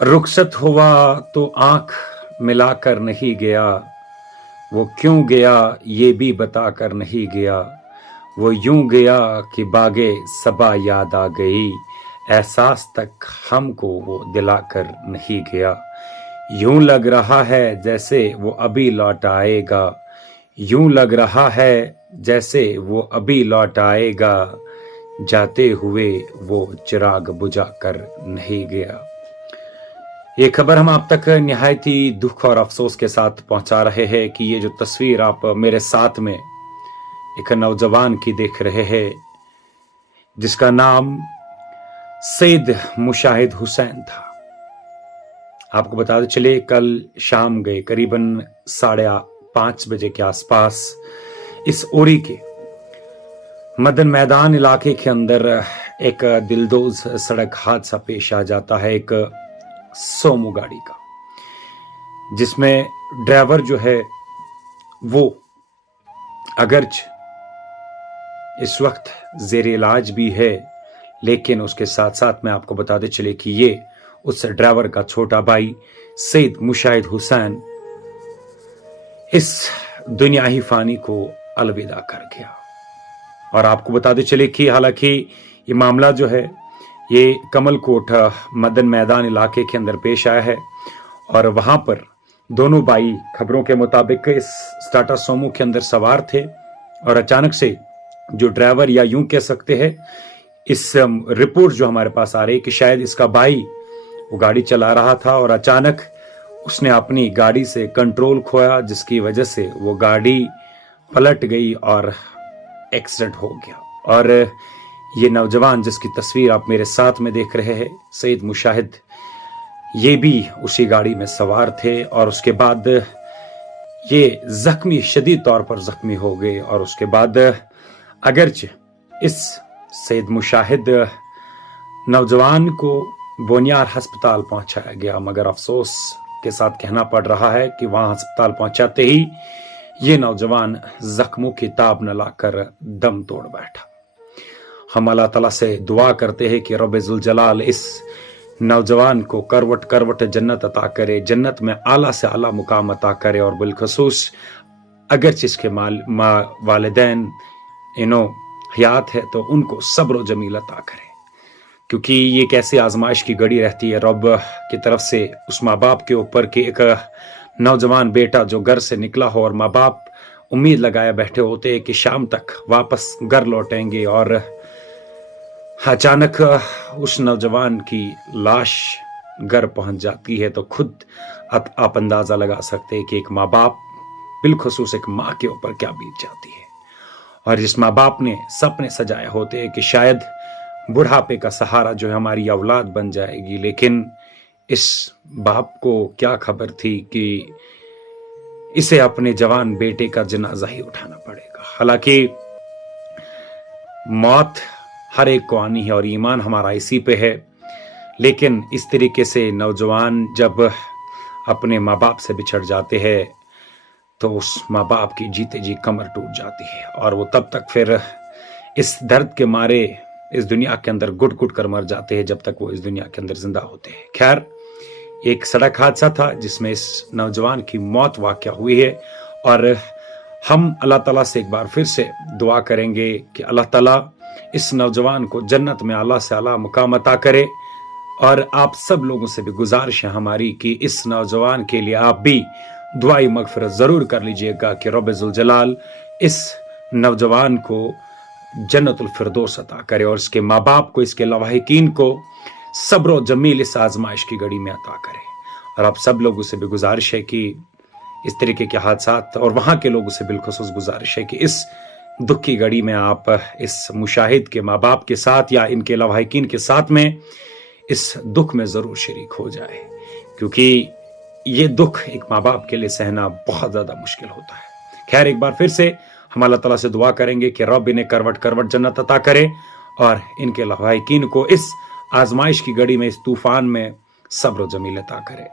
रुखसत हुआ तो आंख मिलाकर नहीं गया, वो क्यों गया ये भी बता कर नहीं गया, वो यूं गया कि बागे सबा याद आ गई, एहसास तक हमको वो दिलाकर नहीं गया। यूं लग रहा है जैसे वो अभी लौट आएगा, यूं लग रहा है जैसे वो अभी लौट आएगा, जाते हुए वो चिराग बुझा कर नहीं गया। ये खबर हम आप तक निहायत ही दुख और अफसोस के साथ पहुंचा रहे हैं कि ये जो तस्वीर आप मेरे साथ में एक नौजवान की देख रहे हैं जिसका नाम सैयद मुशाहिद हुसैन था। आपको बताते चले कल शाम गए करीबन 5:30 बजे के आसपास इस ओरी के मदन मैदान इलाके के अंदर एक दिलदोज सड़क हादसा पेश आ जाता है, एक सोमो गाड़ी का, जिसमें ड्राइवर जो है वो अगरच इस वक्त जेर इलाज भी है, लेकिन उसके साथ साथ मैं आपको बताते चले कि ये उस ड्राइवर का छोटा भाई सैयद मुशाहिद हुसैन इस दुनियाही फानी को अलविदा कर गया। और आपको बताते चले कि हालांकि ये मामला जो है ये कमलकोट मदन मैदान इलाके के अंदर पेश आया है और वहां पर दोनों भाई खबरों के मुताबिक इस टाटा सोमो के अंदर सवार थे और अचानक से जो ड्राइवर या यूं कह सकते हैं इस रिपोर्ट जो हमारे पास आ रही है कि शायद इसका भाई वो गाड़ी चला रहा था और अचानक उसने अपनी गाड़ी से कंट्रोल खोया, जिसकी वजह से वो गाड़ी पलट गई और एक्सीडेंट हो गया। और ये नौजवान जिसकी तस्वीर आप मेरे साथ में देख रहे हैं सैयद मुशाहिद, ये भी उसी गाड़ी में सवार थे और उसके बाद ये जख्मी शदीद तौर पर जख्मी हो गए। और उसके बाद अगरचे इस सैयद मुशाहिद नौजवान को बोनियार अस्पताल पहुंचाया गया, मगर अफसोस के साथ कहना पड़ रहा है कि वहां अस्पताल पहुंचाते ही ये नौजवान जख्मों की ताब न लाकर दम तोड़ बैठा। हम अल्लाह ताला से दुआ करते हैं कि रब्बे जुल जलाल इस नौजवान को करवट करवट जन्नत अता करे, जन्नत में आला से आला मुकाम अता करे और बिलखसूस अगरचे इसके वालिदैन हयात है तो उनको सब्र जमील अता करे, क्योंकि ये एक ऐसी आजमाइश की घड़ी रहती है रब की तरफ से उस माँ बाप के ऊपर कि एक नौजवान बेटा जो घर से निकला हो और माँ बाप उम्मीद लगाए बैठे होते हैं कि शाम तक वापस घर लौटेंगे और अचानक उस नौजवान की लाश घर पहुंच जाती है, तो खुद आप अंदाजा लगा सकते हैं कि एक माँ बाप बिलखसूस एक माँ के ऊपर क्या बीत जाती है। और जिस माँ बाप ने सपने सजाए होते हैं कि शायद बुढ़ापे का सहारा जो है हमारी औलाद बन जाएगी, लेकिन इस बाप को क्या खबर थी कि इसे अपने जवान बेटे का जनाजा ही उठाना पड़ेगा। हालांकि मौत हर एक को आनी है और ईमान हमारा इसी पे है, लेकिन इस तरीके से नौजवान जब अपने माँ बाप से बिछड़ जाते हैं तो उस माँ बाप की जीते जी कमर टूट जाती है और वो तब तक फिर इस दर्द के मारे इस दुनिया के अंदर घुट घुट कर मर जाते हैं जब तक वो इस दुनिया के अंदर जिंदा होते हैं। खैर, एक सड़क हादसा था जिसमें इस नौजवान की मौत वाक़या हुई है और हम अल्लाह ताला से एक बार फिर से दुआ करेंगे कि अल्लाह ताला इस नौजवान को जन्नत में आला से आला मुकाम अता करे। और आप सब लोगों से भी गुजारिश है हमारी कि इस नौजवान के लिए आप भी दुआई मगफिरत जरूर कर लीजिएगा कि रब्बे जुल जलाल इस नौजवान को जन्नतुल फिरदौस अता करे और इसके माँ बाप को, इसके लवाहिकीन को सब्र जमील इस आजमाइश की घड़ी में अता करे। और आप सब लोगों से भी गुजारिश है कि इस तरीके के हादसात और वहां के लोगों से बिलखुसूस गुजारिश है कि इस दुख की घड़ी में आप इस मुशाहिद के माँ बाप के साथ या इनके लवाहिकीन के साथ में इस दुख में जरूर शरीक हो जाए, क्योंकि ये दुख एक माँ बाप के लिए सहना बहुत ज्यादा मुश्किल होता है। खैर, एक बार फिर से हम अल्लाह ताला से दुआ करेंगे कि रब इन्हें करवट करवट जन्नत अता करे और इनके लवाहिकीन को इस आजमाइश की घड़ी में, इस तूफान में सब्र जमील अता करे।